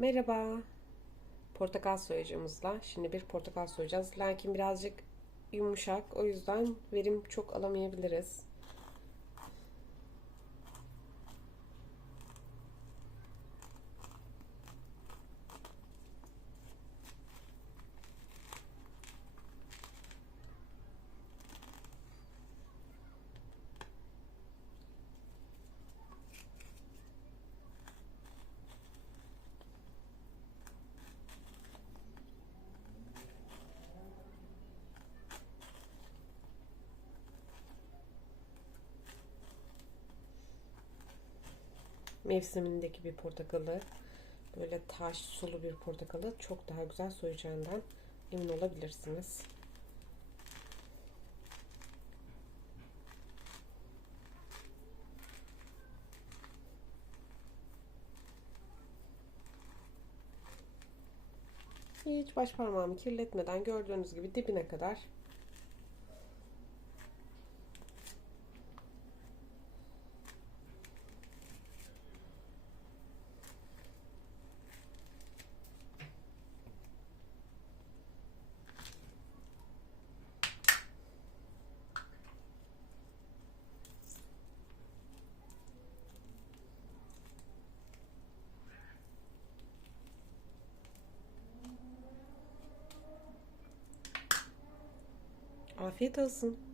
Merhaba. Portakal soyacağımızla şimdi bir portakal soyacağız. Lakin birazcık yumuşak. O yüzden verim çok alamayabiliriz. Mevsimindeki bir portakalı böyle taş sulu bir portakalı çok daha güzel soyacağından emin olabilirsiniz. Hiç baş parmağımı kirletmeden gördüğünüz gibi dibine kadar afiyet olsun.